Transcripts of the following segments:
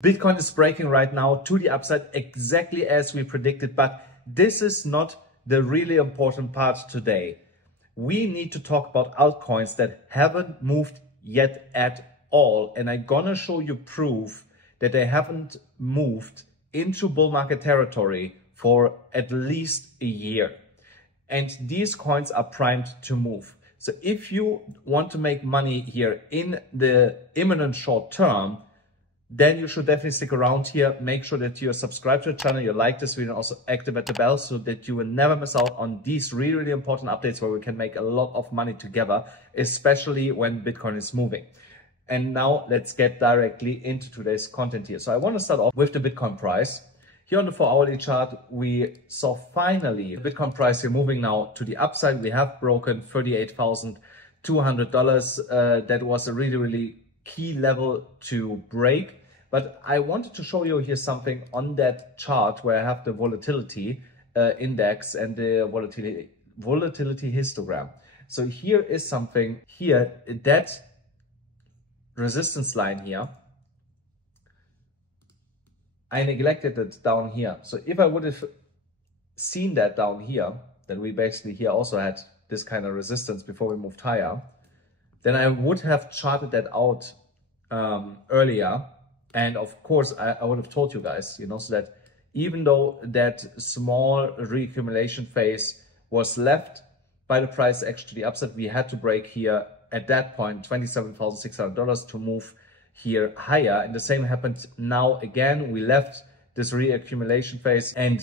Bitcoin is breaking right now to the upside exactly as we predicted, but this is not the really important part today. We need to talk about altcoins that haven't moved yet at all, and I'm gonna show you proof that they haven't moved into bull market territory for at least a year. And these coins are primed to move. So if you want to make money here in the imminent short term, then you should definitely stick around here. Make sure that you're subscribed to the channel, you like this video, and also activate the bell so that you will never miss out on these really important updates where we can make a lot of money together, especially when Bitcoin is moving. And now let's get directly into today's content here. So I want to start off with the Bitcoin price. Here on the 4-hourly chart, we saw finally the Bitcoin price here moving now to the upside. We have broken $38,200. That was a really key level to break. But I wanted to show you here something on that chart where I have the volatility index and the volatility histogram. So here is something here, that resistance line here, I neglected it down here. So if I would have seen that down here, then we basically here also had this kind of resistance before we moved higher, then I would have charted that out earlier. And of course, I would have told you guys, you know, so that even though that small reaccumulation phase was left by the price action to the upside, we had to break here at that point $27,600 to move here higher. And the same happened now again. We left this reaccumulation phase and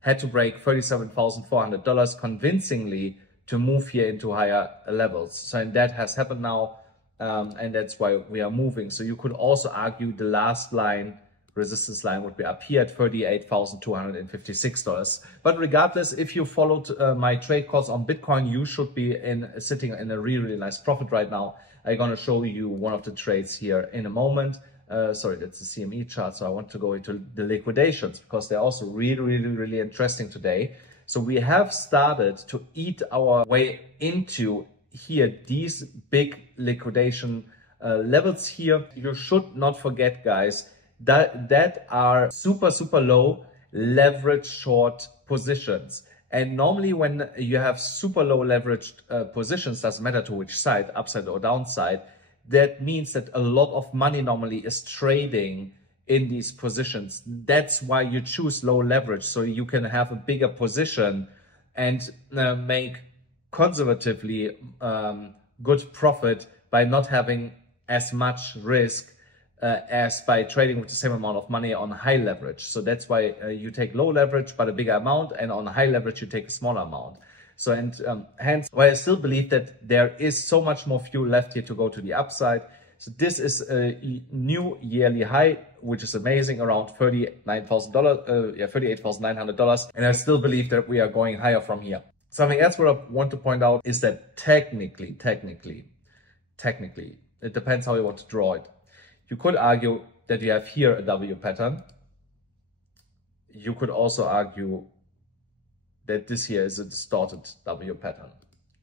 had to break $37,400 convincingly to move here into higher levels. So and that has happened now. And that's why we are moving. So you could also argue the last line, resistance line, would be up here at $38,256. But regardless, if you followed my trade calls on Bitcoin, you should be sitting in a really nice profit right now. I'm going to show you one of the trades here in a moment. Sorry, that's the CME chart. So I want to go into the liquidations because they're also really interesting today. So we have started to eat our way into here these big liquidation levels here. You should not forget, guys, that are super low leverage short positions. And normally when you have super low leveraged positions, doesn't matter to which side, upside or downside, that means that a lot of money normally is trading in these positions. That's why you choose low leverage, so you can have a bigger position and make conservatively good profit by not having as much risk as by trading with the same amount of money on high leverage. So that's why you take low leverage but a bigger amount, and on high leverage you take a smaller amount. So and hence why I still believe that there is so much more fuel left here to go to the upside. So this is a new yearly high, which is amazing, around $38,900, and I still believe that we are going higher from here. Something else what I want to point out is that technically, it depends how you want to draw it. You could argue that you have here a W pattern. You could also argue that this here is a distorted W pattern.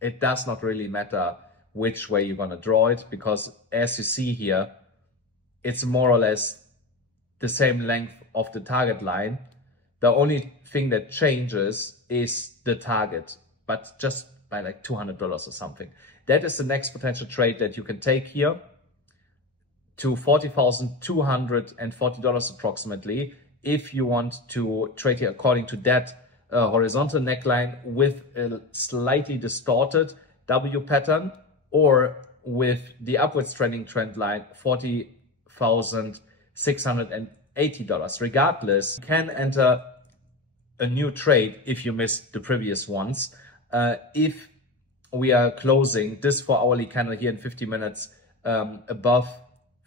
It does not really matter which way you're going to draw it, because as you see here, it's more or less the same length of the target line. The only thing that changes is the target, but just by like $200 or something. That is the next potential trade that you can take here to $40,240 approximately, if you want to trade here according to that horizontal neckline with a slightly distorted W pattern, or with the upwards trending trend line, $40,680. Regardless, you can enter a new trade if you missed the previous ones. If we are closing this 4-hourly candle here in 50 minutes above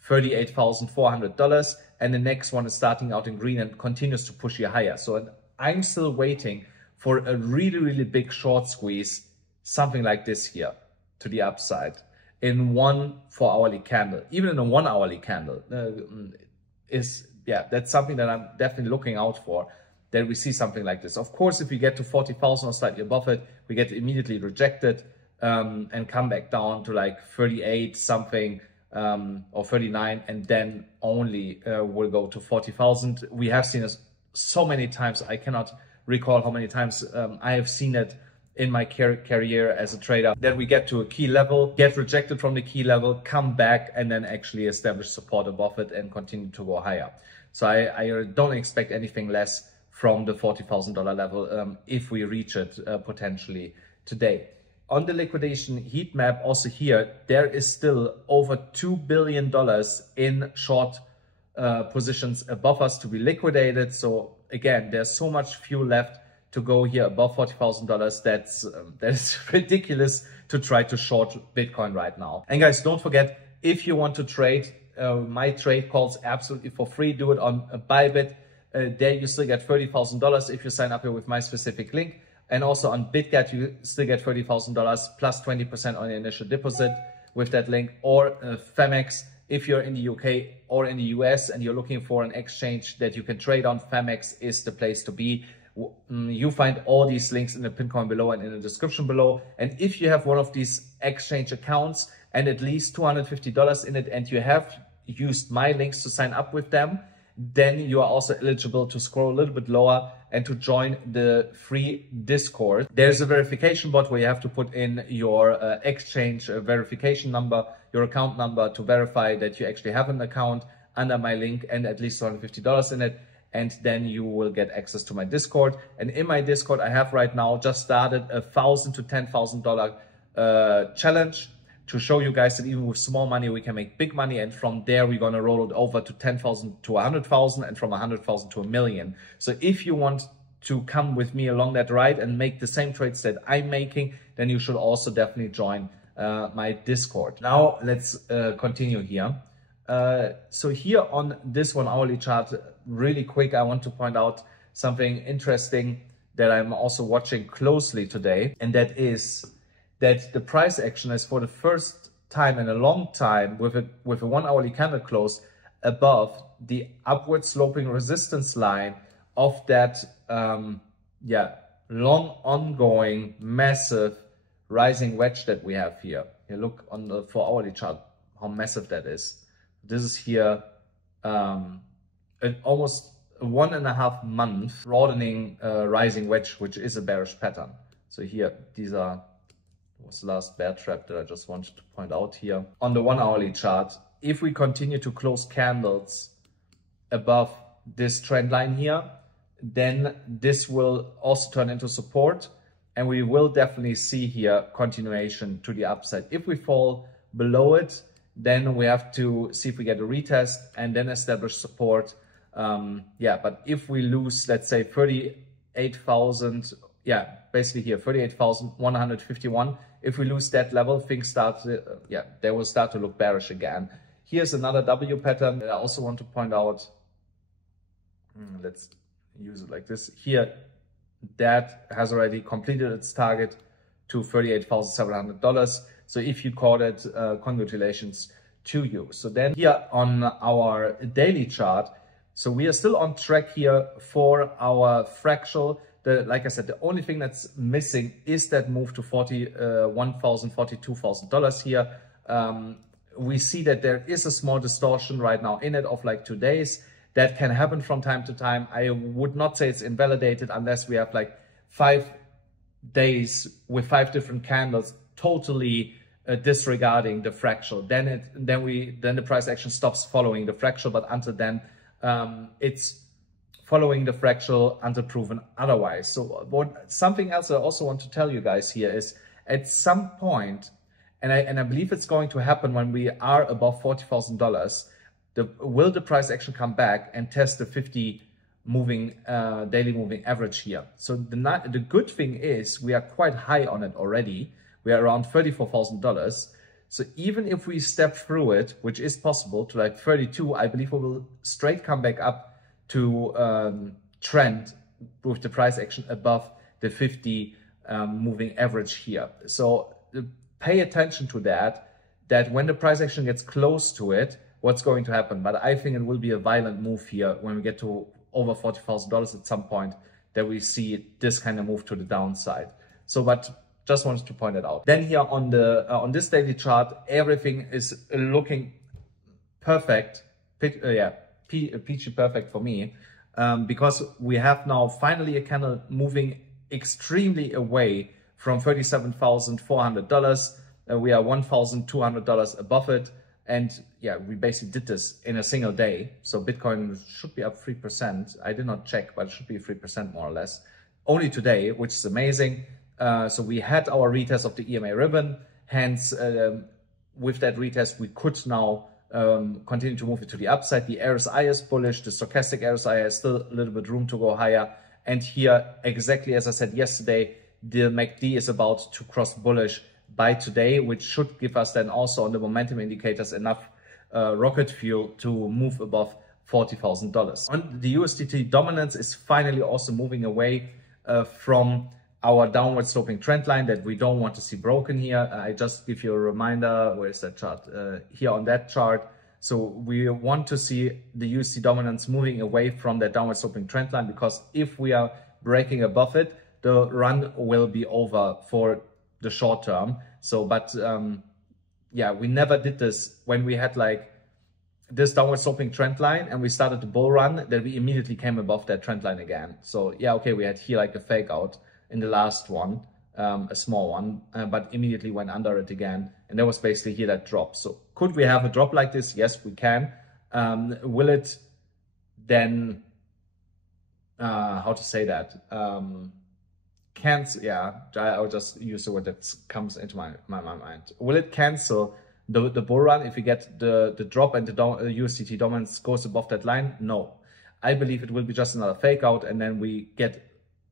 $38,400, and the next one is starting out in green and continues to push you higher. So I'm still waiting for a really big short squeeze, something like this here to the upside in one 4-hourly candle. Even in a 1-hourly candle that's something that I'm definitely looking out for, that we see something like this. Of course, if we get to 40,000 or slightly above it, we get immediately rejected and come back down to like 38 something or 39, and then only will go to 40,000. We have seen this so many times. I cannot recall how many times I have seen it in my career as a trader, that we get to a key level, get rejected from the key level, come back, and then actually establish support above it and continue to go higher. So I don't expect anything less from the $40,000 level if we reach it potentially today. On the liquidation heat map, also here, there is still over $2 billion in short positions above us to be liquidated. So again, there's so much fuel left to go here above $40,000. That is ridiculous to try to short Bitcoin right now. And guys, don't forget, if you want to trade, my trade calls absolutely for free. Do it on Bybit. There you still get $30,000 if you sign up here with my specific link. And also on BitGet, you still get $30,000 plus 20% on the initial deposit with that link. Or Phemex, if you're in the UK or in the US and you're looking for an exchange that you can trade on, Phemex is the place to be. You find all these links in the pinned comment below and in the description below. And if you have one of these exchange accounts and at least $250 in it, and you have used my links to sign up with them, then you are also eligible to scroll a little bit lower and to join the free Discord. There's a verification bot where you have to put in your exchange verification number, your account number, to verify that you actually have an account under my link and at least $250 in it. And then you will get access to my Discord. And in my Discord, I have right now just started a $1,000 to $10,000 challenge to show you guys that even with small money, we can make big money. And from there, we're going to roll it over to 10,000 to 100,000 and from 100,000 to 1 million. So if you want to come with me along that ride and make the same trades that I'm making, then you should also definitely join my Discord. Now let's continue here. So here on this 1 hourly chart, really quick, I want to point out something interesting that I'm also watching closely today. And that is that the price action is for the first time in a long time with a 1 hourly candle close above the upward sloping resistance line of that long ongoing massive rising wedge that we have here. You look on the 4 hourly chart how massive that is. This is here an almost 1.5 month broadening rising wedge, which is a bearish pattern. So here, was the last bear trap that I just wanted to point out here. On the 1 hourly chart, if we continue to close candles above this trend line here, then this will also turn into support. And we will definitely see here continuation to the upside. If we fall below it, then we have to see if we get a retest and then establish support. But if we lose, let's say 38,000, basically here, 38,151. If we lose that level, things start, they will start to look bearish again. Here's another W pattern that I also want to point out. Let's use it like this. Here, that has already completed its target to $38,700. So if you caught it, congratulations to you. So then here on our daily chart, so we are still on track here for our fractal. Like I said, the only thing that's missing is that move to $41,000, $42,000 here. We see that there is a small distortion right now in it of like 2 days. That can happen from time to time. I would not say it's invalidated unless we have like 5 days with 5 different candles totally disregarding the fractal. Then the price action stops following the fractal. But until then, it's following the fractal until proven otherwise. So something else I also want to tell you guys here is at some point, and I believe it's going to happen when we are above $40,000, will the price action come back and test the 50 moving daily moving average here. So the good thing is we are quite high on it already. We are around $34,000. So even if we step through it, which is possible, to like 32, I believe we will straight come back up to trend with the price action above the 50 moving average here. So pay attention to that when the price action gets close to it, what's going to happen. But I think it will be a violent move here when we get to over $40,000 at some point, that we see this kind of move to the downside. So, but just wanted to point it out. Then here on this daily chart, everything is looking perfect, peachy perfect for me, because we have now finally a candle moving extremely away from $37,400. We are $1,200 above it. And yeah, we basically did this in a single day. So Bitcoin should be up 3%. I did not check, but it should be 3% more or less. Only today, which is amazing. So we had our retest of the EMA ribbon. Hence, with that retest, we could now continue to move it to the upside. The RSI is bullish. The stochastic RSI has still a little bit room to go higher. And here, exactly as I said yesterday, the MACD is about to cross bullish by today, which should give us then also on the momentum indicators enough rocket fuel to move above $40,000. And the USDT dominance is finally also moving away from our downward sloping trend line that we don't want to see broken here. I just give you a reminder, where is that chart? Here on that chart. So we want to see the USD dominance moving away from that downward sloping trend line, because if we are breaking above it, the run will be over for the short term. So, but yeah, we never did this when we had like this downward sloping trend line and we started the bull run, that we immediately came above that trend line again. So yeah, okay, we had here like a fake out in the last one, a small one, but immediately went under it again. And that was basically here that drop. So could we have a drop like this? Yes, we can. Will it then, how to say that? Cancel, yeah, I'll just use the word that comes into my mind. Will it cancel the bull run if we get the drop and the USDT dominance goes above that line? No. I believe it will be just another fake out, and then we get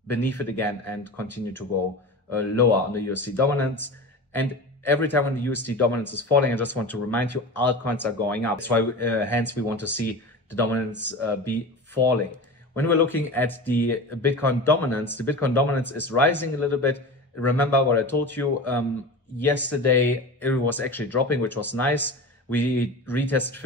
beneath it again and continue to go lower on the USD dominance. And every time when the USD dominance is falling, I just want to remind you, altcoins are going up. That's why, hence, we want to see the dominance be falling. When we're looking at the Bitcoin dominance is rising a little bit. Remember what I told you yesterday, it was actually dropping, which was nice. We retested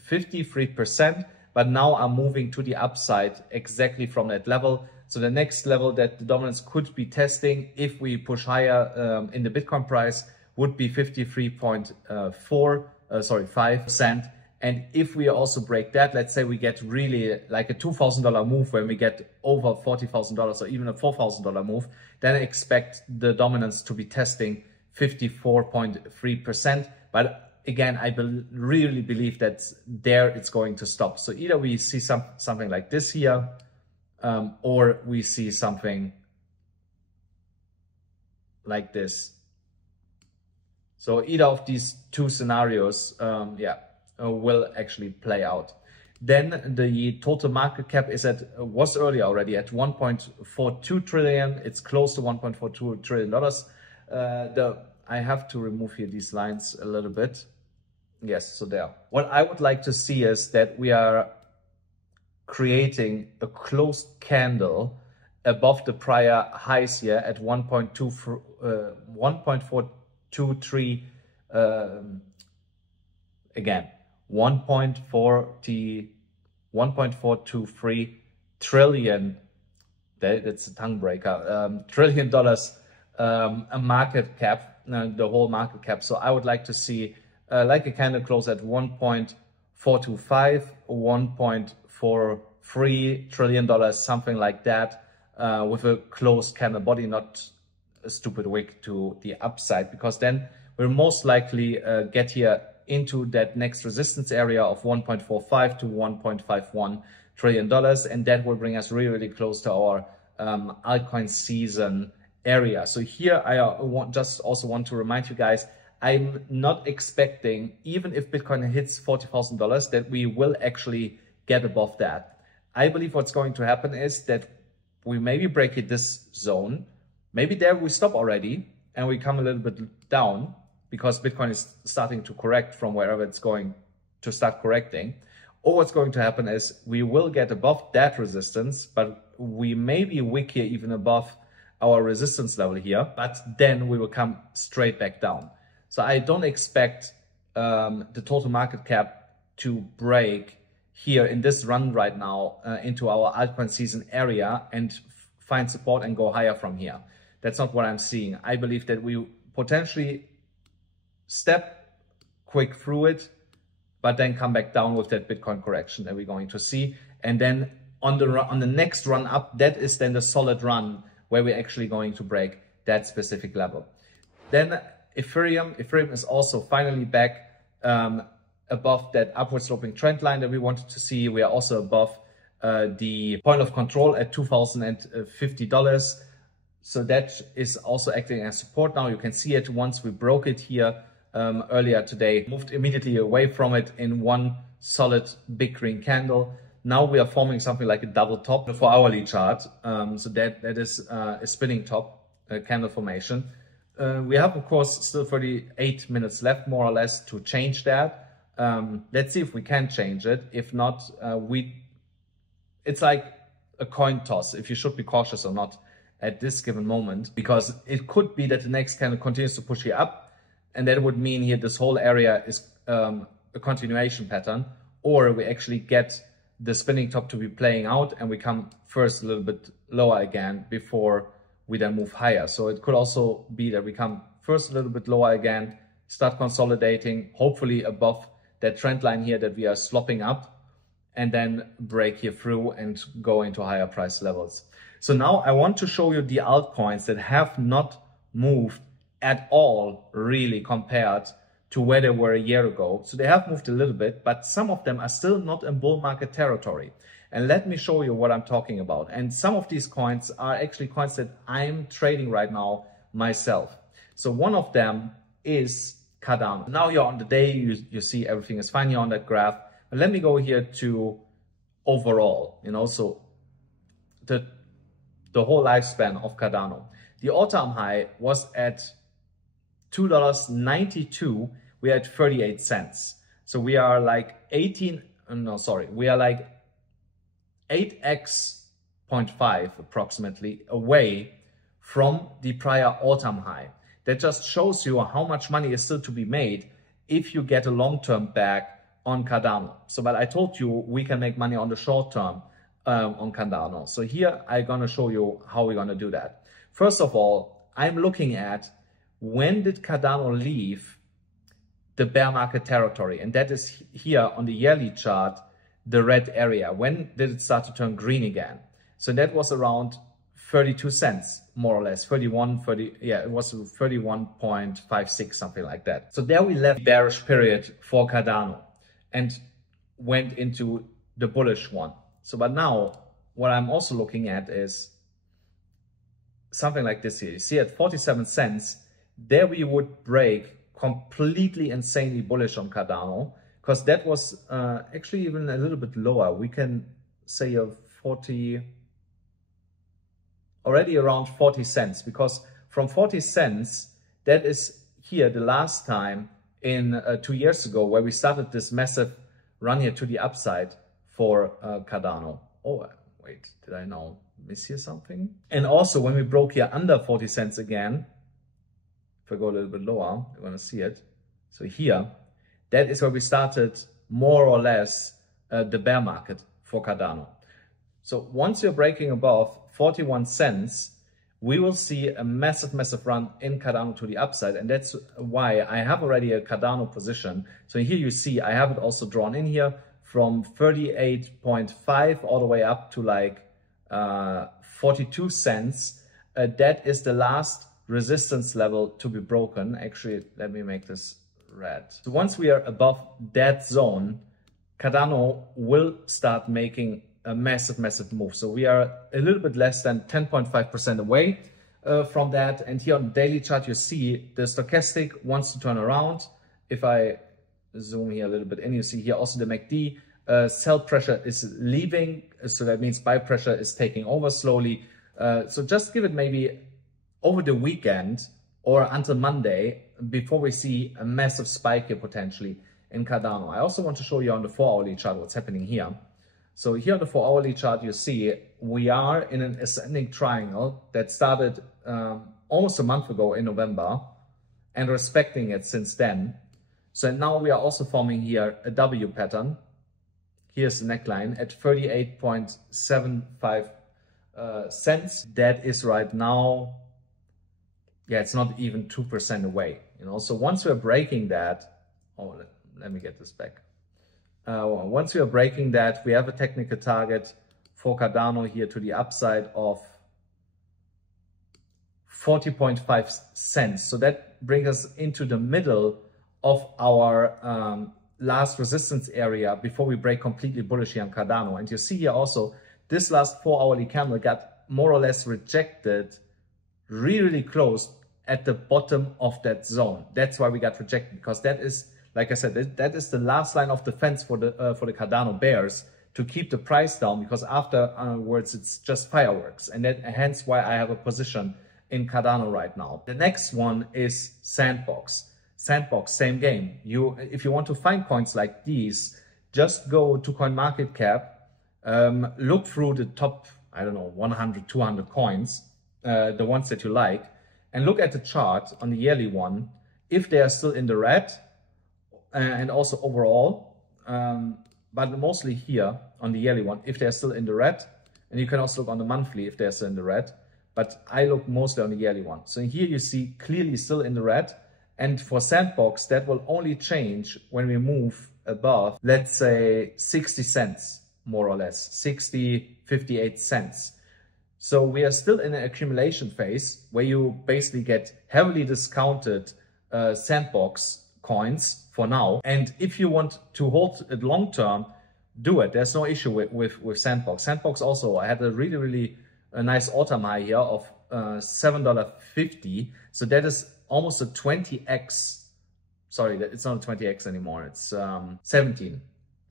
53%, but now I'm moving to the upside exactly from that level. So the next level that the dominance could be testing if we push higher in the Bitcoin price would be 5%. And if we also break that, let's say we get really like a $2,000 move when we get over $40,000 or even a $4,000 move, then I expect the dominance to be testing 54.3%. But again, I really believe that there it's going to stop. So either we see something like this here, or we see something like this. So either of these two scenarios, will actually play out. Then the total market cap is was earlier already at 1.42 trillion. It's close to $1.42 trillion. I have to remove here these lines a little bit. Yes, so there. What I would like to see is that we are creating a closed candle above the prior highs here at 1.423 again. 1.423 trillion, that's a tongue breaker, $1 trillion a market cap, the whole market cap. So I would like to see like a candle close at 1.425, $1.43 trillion, something like that, with a closed candle body, not a stupid wick to the upside, because then we'll most likely get here into that next resistance area of 1.45 to 1.51 trillion dollars, and that will bring us really, really close to our altcoin season area. So here I also want to remind you guys, I'm not expecting, even if Bitcoin hits $40,000, that we will actually get above that. I believe what's going to happen is that we maybe break this zone, maybe there we stop already and we come a little bit down, because Bitcoin is starting to correct from wherever it's going to start correcting. Or what's going to happen is we will get above that resistance, but we may be weak here even above our resistance level here, but then we will come straight back down. So I don't expect the total market cap to break here in this run right now into our altcoin season area and find support and go higher from here. That's not what I'm seeing. I believe that we potentially step quick through it, but then come back down with that Bitcoin correction that we're going to see. And then on the next run up, that is then the solid run where we're actually going to break that specific level. Then Ethereum is also finally back above that upward sloping trend line that we wanted to see. We are also above the point of control at $2,050. So that is also acting as support now. You can see it once we broke it here earlier today, moved immediately away from it in one solid big green candle. Now we are forming something like a double top, the 4-hourly chart. So that is a spinning top candle formation. We have, of course, still 38 minutes left, more or less, to change that. Let's see if we can change it. If not, it's like a coin toss, if you should be cautious or not at this given moment, because it could be that the next candle continues to push here up, and that would mean here this whole area is a continuation pattern, or we actually get the spinning top to be playing out and we come first a little bit lower again before we then move higher. So it could also be that we come first a little bit lower again, start consolidating, hopefully above that trend line here that we are slopping up, and then break here through and go into higher price levels. So now I want to show you the altcoins that have not moved at all really compared to where they were a year ago. So they have moved a little bit, but some of them are still not in bull market territory. And let me show you what I'm talking about. And some of these coins are actually coins that I'm trading right now myself. So one of them is Cardano. Now you're on the day, you see everything is fine here on that graph. But let me go here to overall, so the whole lifespan of Cardano. The all-time high was at $2.92. We're at 38 cents. So we are like we are like 8x.5 approximately away from the prior all-time high. That just shows you how much money is still to be made if you get a long-term back on Cardano. So, but I told you we can make money on the short term on Cardano. So here I'm gonna show you how we're gonna do that. First of all, I'm looking at when did Cardano leave the bear market territory? And that is here on the yearly chart, the red area. When did it start to turn green again? So that was around 32 cents, more or less, it was 31.56, something like that. So there we left the bearish period for Cardano and went into the bullish one. So, but now what I'm also looking at is something like this here. You see at 47 cents, there we would break completely insanely bullish on Cardano, because that was actually even a little bit lower. We can say already around 40 cents, because from 40 cents, that is here the last time in 2 years ago where we started this massive run here to the upside for Cardano. Oh, wait, did I now miss here something? And also when we broke here under 40 cents again, if I go a little bit lower, you're gonna see it. So here, that is where we started more or less the bear market for Cardano. So once you're breaking above 41 cents, we will see a massive, massive run in Cardano to the upside. And that's why I have already a Cardano position. So here you see, I have it also drawn in here from 38.5 all the way up to like 42 cents. That is the last resistance level to be broken. Actually, let me make this red. So once we are above that zone, Cardano will start making a massive, massive move. So we are a little bit less than 10.5% away from that. And here on the daily chart, you see the stochastic wants to turn around. If I zoom here a little bit in, you see here also the MACD. Sell pressure is leaving. So that means buy pressure is taking over slowly. So just give it maybe over the weekend or until Monday before we see a massive spike here potentially in Cardano. I also want to show you on the 4-hourly chart what's happening here. So here on the 4-hourly chart, you see we are in an ascending triangle that started almost a month ago in November and respecting it since then. So now we are also forming here a W pattern. Here's the neckline at 38.75 cents. That is right now, yeah, it's not even 2% away. So once we're breaking that, let me get this back. once we are breaking that, we have a technical target for Cardano here to the upside of 40.5 cents. So that brings us into the middle of our last resistance area before we break completely bullish here on Cardano. And you see here also, this last 4-hourly candle got more or less rejected really close at the bottom of that zone. That's why we got rejected, because that is, like I said, that is the last line of defense for the Cardano bears to keep the price down, because afterwards it's just fireworks. And that, hence why I have a position in Cardano right now. The next one is Sandbox. Sandbox, same game. If you want to find coins like these, just go to CoinMarketCap, look through the top, I don't know, 100, 200 coins, the ones that you like, and look at the chart on the yearly one, if they are still in the red, and also overall, but mostly here on the yearly one, if they're still in the red. And you can also look on the monthly if they're still in the red, but I look mostly on the yearly one. So here you see clearly still in the red. And for Sandbox, that will only change when we move above, let's say 60 cents, more or less, 60, 58 cents. So we are still in an accumulation phase where you basically get heavily discounted Sandbox coins for now. And if you want to hold it long term, do it. There's no issue with Sandbox. Sandbox also, I had a really nice all-time high here of $7.50. So that is almost a 20x. Sorry, it's not a 20x anymore. It's 17,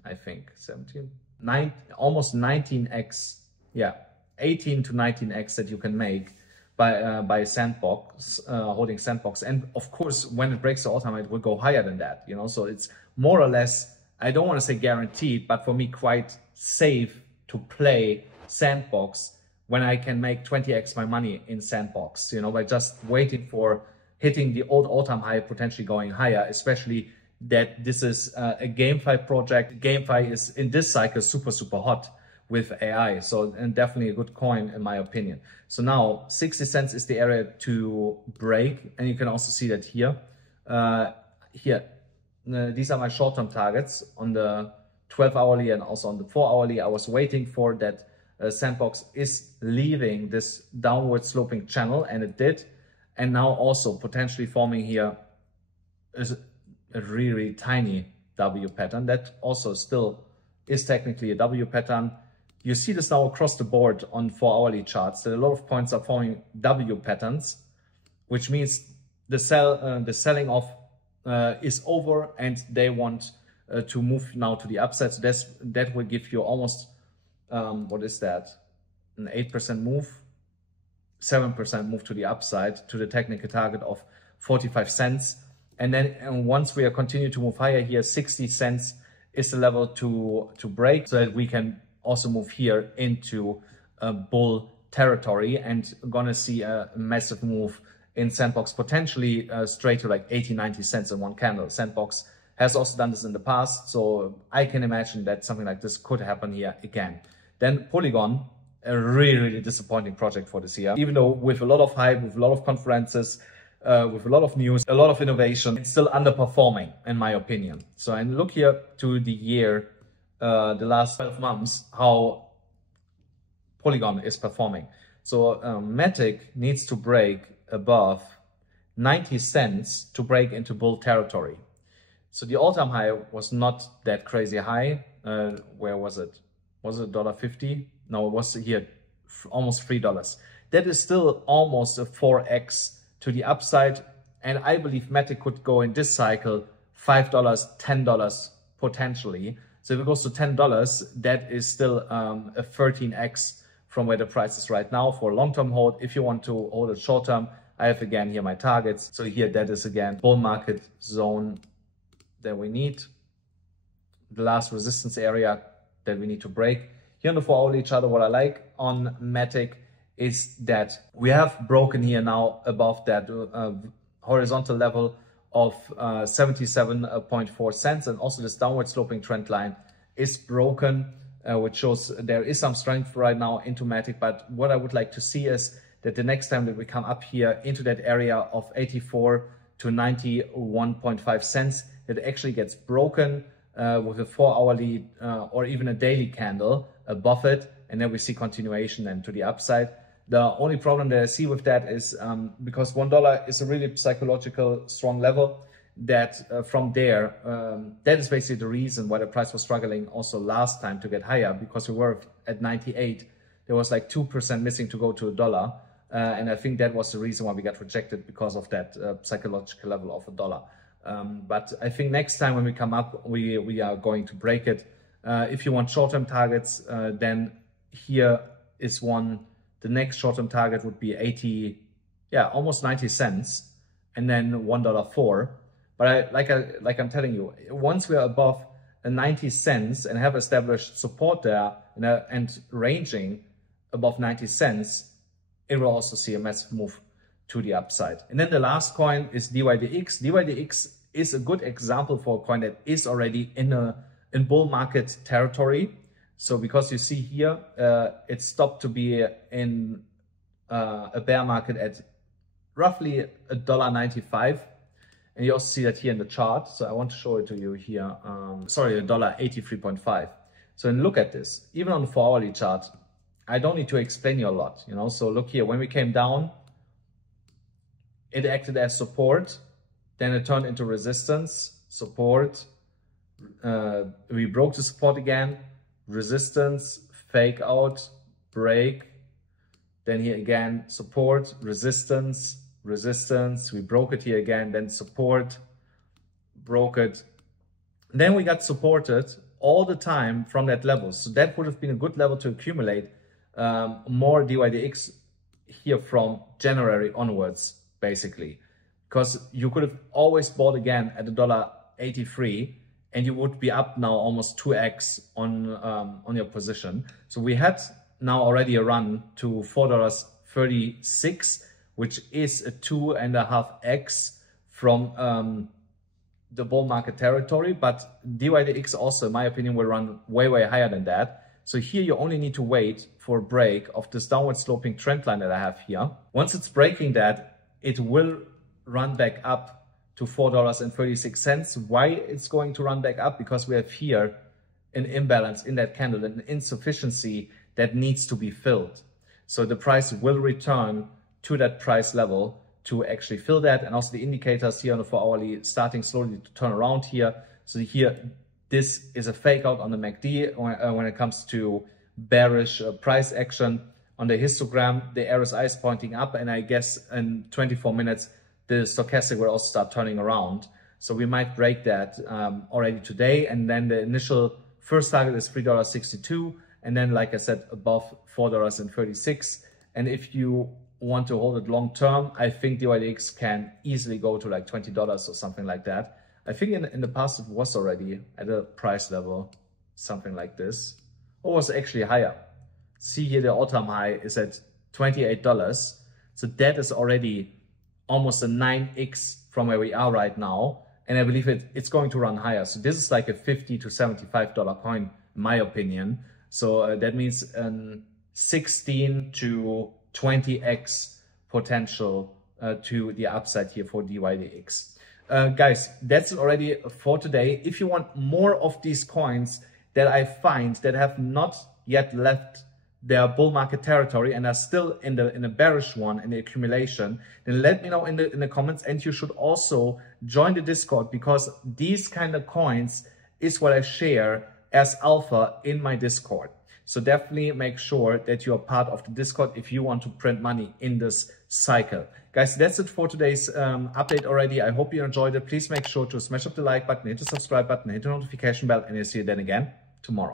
I think. 17, almost 19x. Yeah, 18 to 19x that you can make by Sandbox, holding Sandbox. And of course, when it breaks the all-time high, it will go higher than that. You know, so it's more or less, I don't want to say guaranteed, but for me quite safe to play Sandbox when I can make 20x my money in Sandbox, you know, by just waiting for hitting the old all-time high, potentially going higher, especially that this is a GameFi project. GameFi is in this cycle super hot with AI, so and definitely a good coin in my opinion. So now 60 cents is the area to break, and you can also see that here. These are my short-term targets on the 12-hourly and also on the 4-hourly. I was waiting for that Sandbox is leaving this downward sloping channel, and it did. And now also potentially forming here is a really tiny W pattern that also still is technically a W pattern. You see this now across the board on 4-hourly charts that a lot of coins are forming W patterns, which means the selling off is over and they want to move now to the upside. So that will give you almost, what is that? An 8% move, 7% move to the upside to the technical target of 45 cents. And then once we continue to move higher here, 60 cents is the level to break, so that we can also move here into bull territory and gonna see a massive move in Sandbox, potentially straight to like 80, 90 cents in one candle. Sandbox has also done this in the past, so I can imagine that something like this could happen here again. Then Polygon, a really disappointing project for this year. Even though with a lot of hype, with a lot of conferences, with a lot of news, a lot of innovation, it's still underperforming in my opinion. So I look here to the year, the last 12 months, how Polygon is performing. So Matic needs to break above 90 cents to break into bull territory. So the all-time high was not that crazy high. Where was it? Was it $1.50? No, it was here almost $3. That is still almost a 4x to the upside. And I believe Matic could go in this cycle $5, $10 potentially. So if it goes to $10, that is still a 13x from where the price is right now for a long-term hold. If you want to hold it short-term, I have again here my targets. So here that is again bull market zone that we need. The last resistance area that we need to break. Here on the 4-hourly chart, what I like on Matic is that we have broken here now above that horizontal level of 77.4 cents, and also this downward sloping trend line is broken, which shows there is some strength right now into Matic. But what I would like to see is that the next time that we come up here into that area of 84 to 91.5 cents, it actually gets broken with a 4-hourly or even a daily candle above it, and then we see continuation then to the upside. The only problem that I see with that is because $1 is a really psychological strong level, that from there, that is basically the reason why the price was struggling also last time to get higher, because we were at 98. There was like 2% missing to go to $1. And I think that was the reason why we got rejected, because of that psychological level of $1. But I think next time when we come up, we are going to break it. If you want short-term targets, then here is one. The next short-term target would be almost 90 cents, and then $1.04. But like I'm telling you, once we are above 90 cents and have established support there and ranging above 90 cents, it will also see a massive move to the upside. And then the last coin is DYDX. DYDX is a good example for a coin that is already in bull market territory. So because you see here, it stopped to be in a bear market at roughly $1.95. And you also see that here in the chart. So I want to show it to you here. Sorry, $1.83.5. So and look at this. Even on the 4-hourly chart, I don't need to explain you a lot, you know. So look here, when we came down, it acted as support. Then it turned into resistance, support. We broke the support again. Resistance, fake out, break, then here again, support, resistance, resistance, we broke it here again, then support, broke it. Then we got supported all the time from that level. So that would have been a good level to accumulate more DYDX here from January onwards, basically. Because you could have always bought again at $1.83, and you would be up now almost 2x on your position. So we had now already a run to $4.36, which is a 2.5x from the bull market territory. But DYDX also, in my opinion, will run way, way higher than that. So here you only need to wait for a break of this downward sloping trend line that I have here. Once it's breaking that, it will run back up to $4.36. Why it's going to run back up? Because we have here an imbalance in that candle, an insufficiency that needs to be filled. So the price will return to that price level to actually fill that. And also the indicators here on the 4-hourly starting slowly to turn around here. So here, this is a fake out on the MACD when it comes to bearish price action. On the histogram, the RSI is pointing up, and I guess in 24 minutes, the stochastic will also start turning around. So we might break that already today. And then the initial first target is $3.62. And then, like I said, above $4.36. And if you want to hold it long term, I think DYDX can easily go to like $20 or something like that. I think in the past it was already at a price level, something like this. Or was actually higher. See here, the all-time high is at $28. So that is already almost a 9x from where we are right now. And I believe it's going to run higher. So this is like a $50 to $75 coin, in my opinion. So that means 16 to 20x potential to the upside here for DYDX. Guys, that's already for today. If you want more of these coins that I find that have not yet left their bull market territory and are still in a bearish one in the accumulation, then let me know in the comments. And you should also join the Discord, because these kind of coins is what I share as alpha in my Discord. So definitely make sure that you are part of the Discord if you want to print money in this cycle. Guys, that's it for today's update already. I hope you enjoyed it. Please make sure to smash up the like button, hit the subscribe button, hit the notification bell, and I'll see you then again tomorrow.